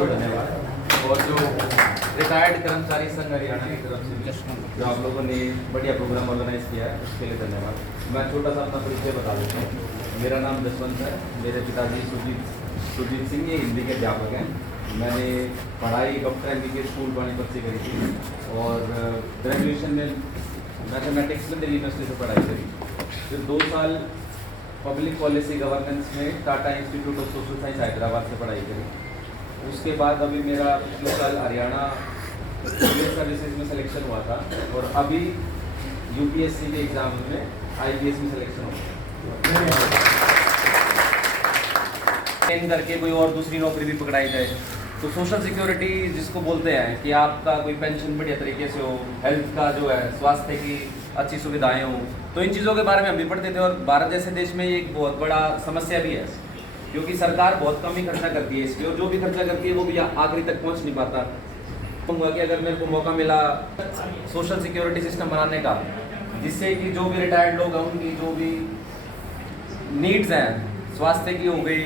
बहुत धन्यवाद। और जो रिटायर्ड कर्मचारी संघ हरियाणा की तरफ से जो आप लोगों ने बढ़िया प्रोग्राम ऑर्गेनाइज किया है उसके लिए धन्यवाद। मैं छोटा सा अपना परिचय बता देता हूँ। मेरा नाम जसवंत है। मेरे पिताजी सुजीत सिंह ये हिंदी के अध्यापक हैं। मैंने पढ़ाई डॉक्टर MBBS स्कूल पानीपत से करी थी और ग्रेजुएशन में मैथमेटिक्स में दिल्ली यूनिवर्सिटी से पढ़ाई करी। फिर 2 साल पब्लिक पॉलिसी गवर्नेंस में Tata institute of social science Hyderabad से पढ़ाई करी। उसके बाद अभी मेरा पिछले साल हरियाणा पुलिस सर्विसेज में सिलेक्शन हुआ था और अभी UPSC के एग्ज़ाम में IPS में सिलेक्शन हुआ करके कोई और दूसरी नौकरी भी पकड़ाई जाए। तो सोशल सिक्योरिटी जिसको बोलते हैं कि आपका कोई पेंशन बढ़िया तरीके से हो, हेल्थ का जो है स्वास्थ्य की अच्छी सुविधाएं हो, तो इन चीज़ों के बारे में हम भी पढ़ते थे। और भारत जैसे देश में ये एक बहुत बड़ा समस्या भी है क्योंकि सरकार बहुत कम ही खर्चा करती है इसलिए, और जो भी खर्चा करती है वो भी आखिरी तक पहुंच नहीं पाता। कहूँगा कि अगर मेरे को मौका मिला सोशल सिक्योरिटी सिस्टम बनाने का, जिससे कि जो भी रिटायर्ड लोग हैं उनकी जो भी नीड्स हैं, स्वास्थ्य की हो गई,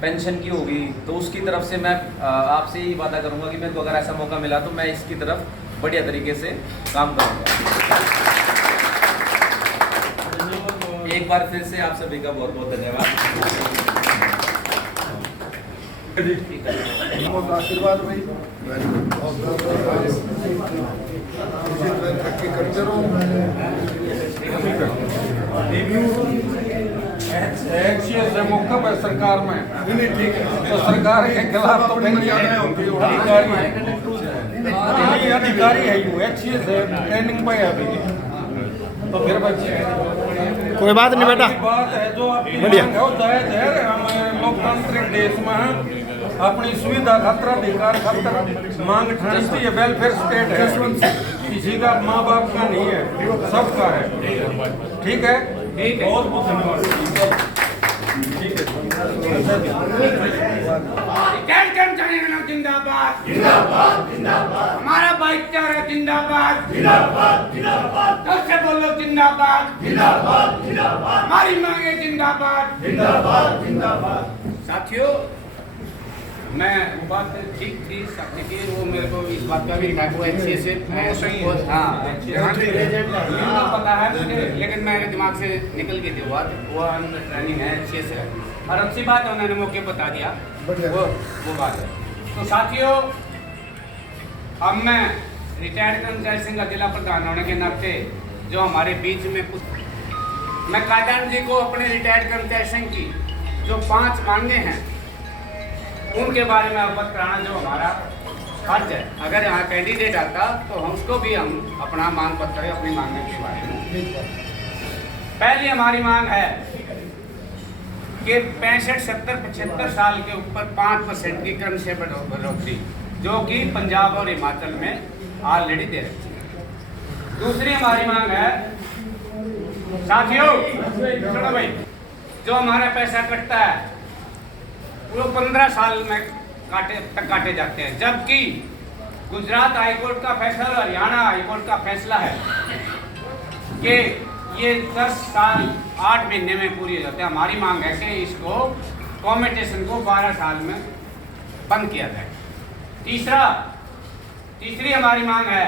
पेंशन की होगी, तो उसकी तरफ से मैं आपसे ही वादा करूंगा कि मेरे को अगर ऐसा मौका मिला तो मैं इसकी तरफ बढ़िया तरीके से काम करूंगा। एक बार फिर से आप सभी का बहुत बहुत धन्यवाद। आशीर्वाद भाई मौका पर सरकार में ठीक है तो सरकार के खिलाफ तो अधिकारी है यू HCS है, ट्रेनिंग पे है अभी। तो फिर बच्चे कोई बात नहीं बेटा, बात है जो बढ़िया जायज है। हम लोकतांत्रिक देश में अपनी सुविधा खातर अधिकार खातर मांग ठानी ये वेलफेयर स्टेट है, किसी का माँ बाप का नहीं है, सबका है। ठीक है, बहुत बहुत धन्यवाद। जिंदाबाद जिंदाबाद जिंदाबाद, हमारा भाईचारा जिंदाबाद जिंदाबाद जिंदाबाद, सबसे बोलो जिंदाबाद जिंदाबाद जिंदाबाद, हमारी मांगे जिंदाबाद जिंदाबाद जिंदाबाद। साथियों, मैं वो बात ठीक थी कि वो मेरे को इस बात का भी अच्छे से पता है मुझे, लेकिन मेरे दिमाग से निकल गई थी बात। वो ट्रेनिंग है अच्छे से और अच्छी बात है, उन्होंने मौके बता दिया वो बात है। तो साथियों, अब मैं रिटायर्ड कर्मचारी संघ का जिला प्रधान होने के नाते जो हमारे बीच में कुछ, मैं काटान जी को अपने रिटायर्ड कर्मचारी संघ की जो 5 मांगे हैं उनके बारे में अवगत कराना जो हमारा फर्ज है। अगर यहाँ कैंडिडेट आता तो हम उसको भी हम अपना मांग पत्र अपनी मांगने के बारे में। पहली हमारी मांग है कि 65, 70, 75 साल के ऊपर 5% की क्रमशः बढ़ोतरी जो कि पंजाब और हिमाचल में ऑलरेडी दे रखी है। दूसरी हमारी मांग है साथियों, सुनो भाई, जो हमारा पैसा कटता है वो 15 साल में काटे जाते हैं, जबकि गुजरात हाईकोर्ट का फैसला और हरियाणा हाईकोर्ट का फैसला है कि ये 10 साल 8 महीने में पूरी हो जाते हैं। हमारी मांग है कि इसको कॉम्यूटेशन को 12 साल में बंद किया जाए। तीसरी हमारी मांग है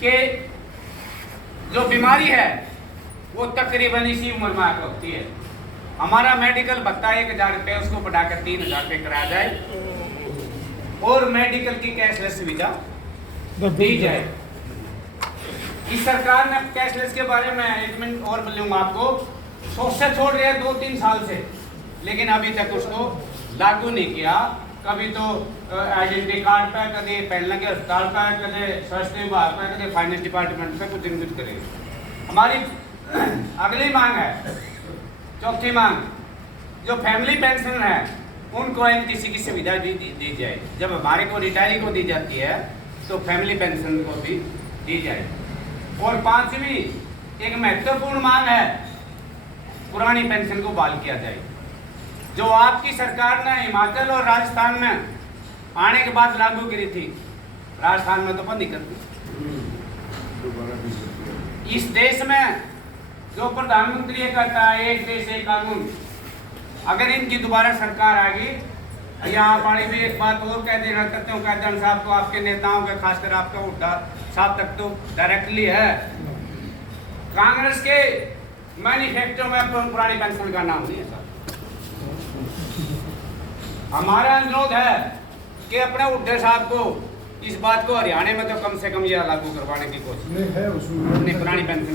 कि जो बीमारी है वो तकरीबन इसी उम्र में आकर होती है। हमारा मेडिकल भत्ता 1000 रुपये, उसको बढ़ाकर 3000 रुपये कराया जाए और मेडिकल की कैशलेस सुविधा दी जाए। इस सरकार ने कैशलेस के बारे में एक मिनट और बोलूँगा आपको, सोच से छोड़ रहे हैं 2-3 साल से, लेकिन अभी तक उसको लागू नहीं किया। कभी तो आइडेंटिटी कार्ड पे, कभी पहले के अस्पताल पे, कभी स्वास्थ्य विभाग पे, कभी फाइनेंस डिपार्टमेंट पे कुछ कुछ करेंगे। हमारी अगली मांग है, चौथी मांग, जो फैमिली पेंशन है उनको किसी की सुविधा भी दी जाए। जब हमारे को रिटायरी को दी जाती है तो फैमिली पेंशन को भी दी जाए। और 5वीं एक महत्वपूर्ण मांग है, पुरानी पेंशन को बहाल किया जाए। जो आपकी सरकार ने हिमाचल और राजस्थान में आने के बाद लागू करी थी, राजस्थान में तो बंद ही कर दी। इस देश में जो प्रधानमंत्री कहता है एक देश एक कानून, अगर इनकी दोबारा सरकार आ गई यहाँ पानी में एक बात और कह देना चाहता हूँ कैदन साहब को, आपके नेताओं के खासकर आपका हुड्डा साहब तक तो डायरेक्टली है। कांग्रेस के मैनिफेस्टो में पुरानी पेंशन का नाम नहीं है सर। हमारा अनुरोध है कि अपने हुड्डे साहब को इस बात को हरियाणा में तो कम से कम ये लागू करवाने की कोशिश नहीं है उसमें अपनी पुरानी पेंशन